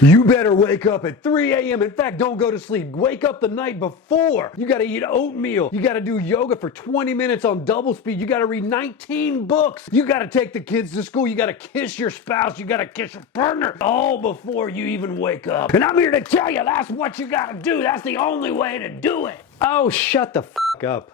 You better wake up at 3 a.m. In fact, don't go to sleep. Wake up the night before. You got to eat oatmeal. You got to do yoga for 20 minutes on double speed. You got to read 19 books. You got to take the kids to school. You got to kiss your spouse. You got to kiss your partner. All before you even wake up. And I'm here to tell you that's what you got to do. That's the only way to do it. Oh, shut the f*** up.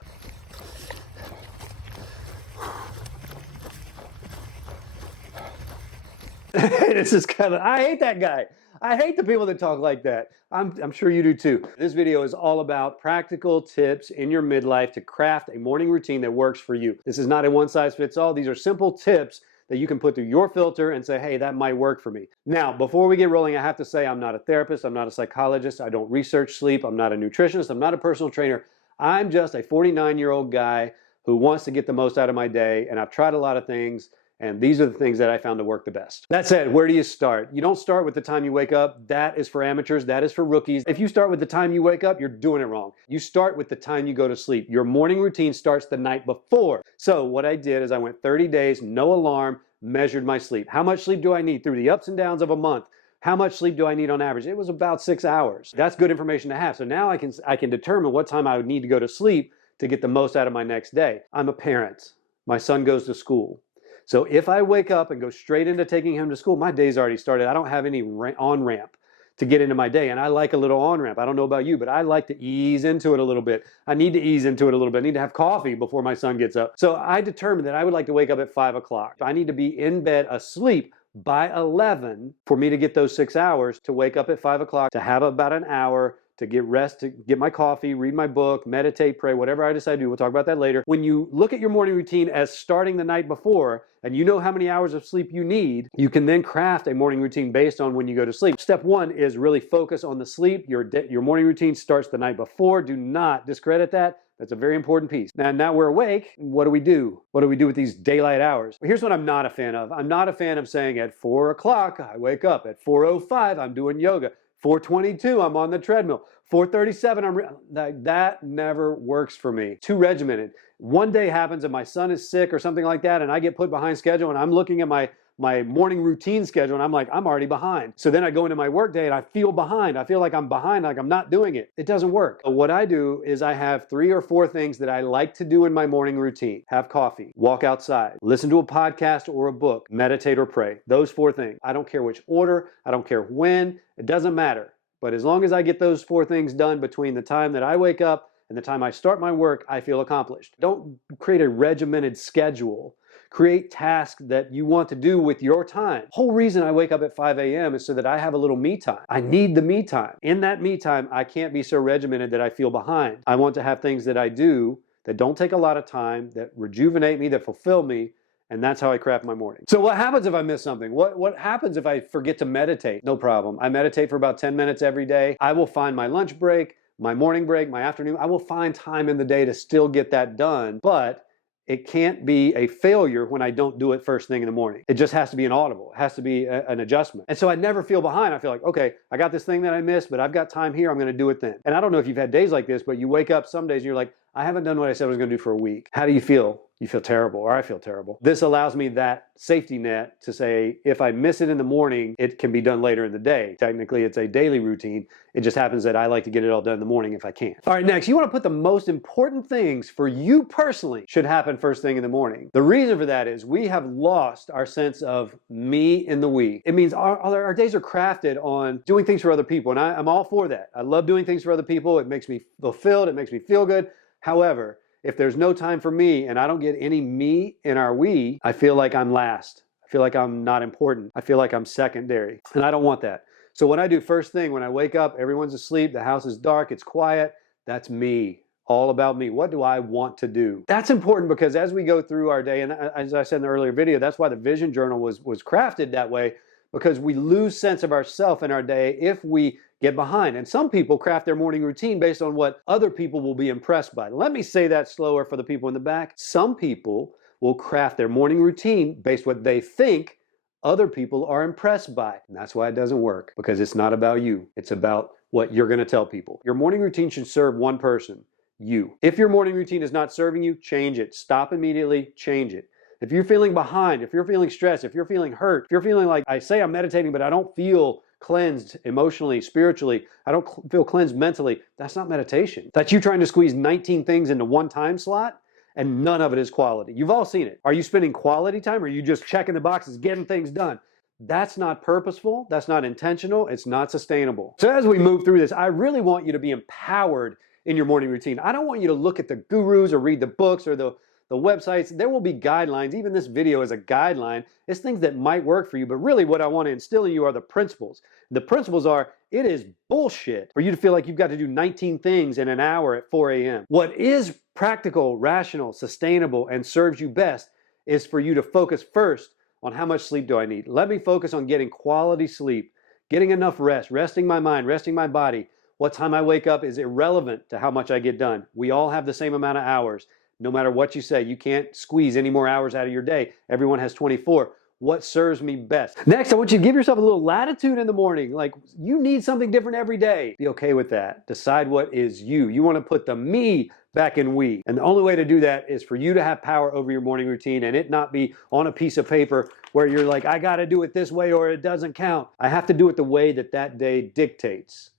This is kind of, I hate that guy. I hate the people that talk like that. I'm sure you do too. This video is all about practical tips in your midlife to craft a morning routine that works for you. This is not a one size fits all. These are simple tips that you can put through your filter and say, hey, that might work for me. Now, before we get rolling, I have to say I'm not a therapist. I'm not a psychologist. I don't research sleep. I'm not a nutritionist. I'm not a personal trainer. I'm just a 49-year-old guy who wants to get the most out of my day. And I've tried a lot of things. And these are the things that I found to work the best. That said, where do you start? You don't start with the time you wake up. That is for amateurs. That is for rookies. If you start with the time you wake up, you're doing it wrong. You start with the time you go to sleep. Your morning routine starts the night before. So what I did is I went 30 days, no alarm, measured my sleep. How much sleep do I need through the ups and downs of a month? How much sleep do I need on average? It was about 6 hours. That's good information to have. So now I can determine what time I would need to go to sleep to get the most out of my next day. I'm a parent. My son goes to school. So if I wake up and go straight into taking him to school, my day's already started. I don't have any on-ramp to get into my day. And I like a little on-ramp. I don't know about you, but I like to ease into it a little bit. I need to ease into it a little bit. I need to have coffee before my son gets up. So I determined that I would like to wake up at 5 o'clock. I need to be in bed asleep by 11 for me to get those 6 hours, to wake up at 5 o'clock, to have about an hour, to get rest, to get my coffee, read my book, meditate, pray, whatever I decide to do. We'll talk about that later. When you look at your morning routine as starting the night before, and you know how many hours of sleep you need, you can then craft a morning routine based on when you go to sleep. Step one is really focus on the sleep. Your morning routine starts the night before. Do not discredit that. That's a very important piece. Now we're awake. What do we do? What do we do with these daylight hours? Well, here's what I'm not a fan of. I'm not a fan of saying at 4 o'clock, I wake up. At 4:05, I'm doing yoga. 4:22, I'm on the treadmill. 4:37, that never works for me. Too regimented. One day happens and my son is sick or something like that, and I get put behind schedule, and I'm looking at my morning routine schedule, and I'm like, I'm already behind. So then I go into my work day and I feel behind. I feel like I'm behind, like I'm not doing it. It doesn't work. What I do is I have 3 or 4 things that I like to do in my morning routine. Have coffee, walk outside, listen to a podcast or a book, meditate or pray. Those 4 things. I don't care which order. I don't care when. It doesn't matter. But as long as I get those 4 things done between the time that I wake up and the time I start my work, I feel accomplished. Don't create a regimented schedule. Create tasks that you want to do with your time. Whole reason I wake up at 5 a.m. is so that I have a little me time. I need the me time. In that me time, I can't be so regimented that I feel behind. I want to have things that I do that don't take a lot of time, that rejuvenate me, that fulfill me. And that's how I craft my morning. So what happens if I miss something? What happens if I forget to meditate? No problem. I meditate for about 10 minutes every day. I will find my lunch break, my morning break, my afternoon. I will find time in the day to still get that done. But it can't be a failure when I don't do it first thing in the morning. It just has to be an audible. It has to be an adjustment. And so I never feel behind. I feel like, okay, I got this thing that I missed, but I've got time here. I'm going to do it then. And I don't know if you've had days like this, but you wake up some days and you're like, I haven't done what I said I was going to do for a week. How do you feel? You feel terrible, or I feel terrible. This allows me that safety net to say, if I miss it in the morning, it can be done later in the day. Technically, it's a daily routine. It just happens that I like to get it all done in the morning if I can. All right, next, you want to put the most important things for you personally should happen first thing in the morning. The reason for that is we have lost our sense of me in the we. It means our days are crafted on doing things for other people, and I'm all for that. I love doing things for other people. It makes me fulfilled. It makes me feel good. However, if there's no time for me and I don't get any me in our we, I feel like I'm last. I feel like I'm not important. I feel like I'm secondary, and I don't want that. So what I do first thing when I wake up, everyone's asleep, the house is dark, it's quiet, that's me. All about me. What do I want to do? That's important because as we go through our day, and as I said in the earlier video, that's why the vision journal was crafted that way, because we lose sense of ourself in our day if we get behind. And some people craft their morning routine based on what other people will be impressed by. Let me say that slower for the people in the back. Some people will craft their morning routine based on what they think other people are impressed by. And that's why it doesn't work, because it's not about you. It's about what you're going to tell people. Your morning routine should serve one person, you. If your morning routine is not serving you, change it. Stop immediately, change it. If you're feeling behind, if you're feeling stressed, if you're feeling hurt, if you're feeling like, I say I'm meditating, but I don't feel cleansed emotionally, spiritually. I don't feel cleansed mentally. That's not meditation. That's you trying to squeeze 19 things into one time slot, and none of it is quality. You've all seen it. Are you spending quality time, or are you just checking the boxes, getting things done? That's not purposeful. That's not intentional. It's not sustainable. So as we move through this, I really want you to be empowered in your morning routine. I don't want you to look at the gurus or read the books or the websites. There will be guidelines. Even this video is a guideline. It's things that might work for you, but really what I want to instill in you are the principles. The principles are, it is bullshit for you to feel like you've got to do 19 things in an hour at 4 a.m. What is practical, rational, sustainable, and serves you best is for you to focus first on how much sleep do I need. Let me focus on getting quality sleep, getting enough rest, resting my mind, resting my body. What time I wake up is irrelevant to how much I get done. We all have the same amount of hours. No matter what you say, you can't squeeze any more hours out of your day. Everyone has 24. What serves me best? Next, I want you to give yourself a little latitude in the morning. Like, you need something different every day. Be okay with that. Decide what is you. You want to put the me back in we. And the only way to do that is for you to have power over your morning routine and it not be on a piece of paper where you're like, I got to do it this way or it doesn't count. I have to do it the way that that day dictates.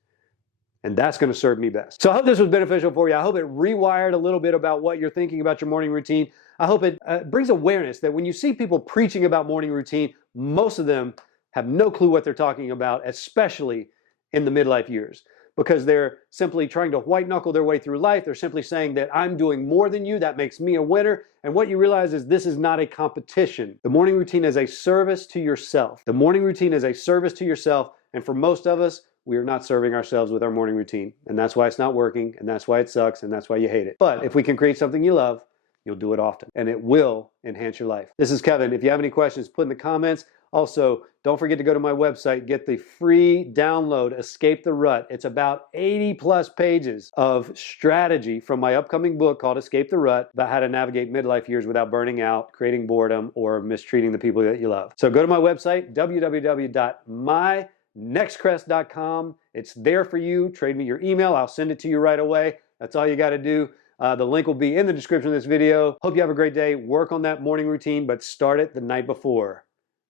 And that's going to serve me best. So I hope this was beneficial for you. I hope it rewired a little bit about what you're thinking about your morning routine. I hope it brings awareness that when you see people preaching about morning routine, most of them have no clue what they're talking about, especially in the midlife years, because they're simply trying to white knuckle their way through life. They're simply saying that I'm doing more than you. That makes me a winner. And what you realize is this is not a competition. The morning routine is a service to yourself. The morning routine is a service to yourself. And for most of us, we are not serving ourselves with our morning routine. And that's why it's not working. And that's why it sucks. And that's why you hate it. But if we can create something you love, you'll do it often. And it will enhance your life. This is Kevin. If you have any questions, put in the comments. Also, don't forget to go to my website, get the free download, Escape the Rut. It's about 80 plus pages of strategy from my upcoming book called Escape the Rut about how to navigate midlife years without burning out, creating boredom, or mistreating the people that you love. So go to my website, www.mynextcrest.com. It's there for you. Trade me your email. I'll send it to you right away. That's all you got to do. The link will be in the description of this video. Hope you have a great day. Work on that morning routine, but start it the night before.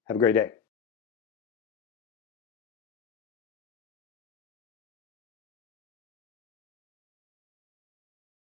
Have a great day.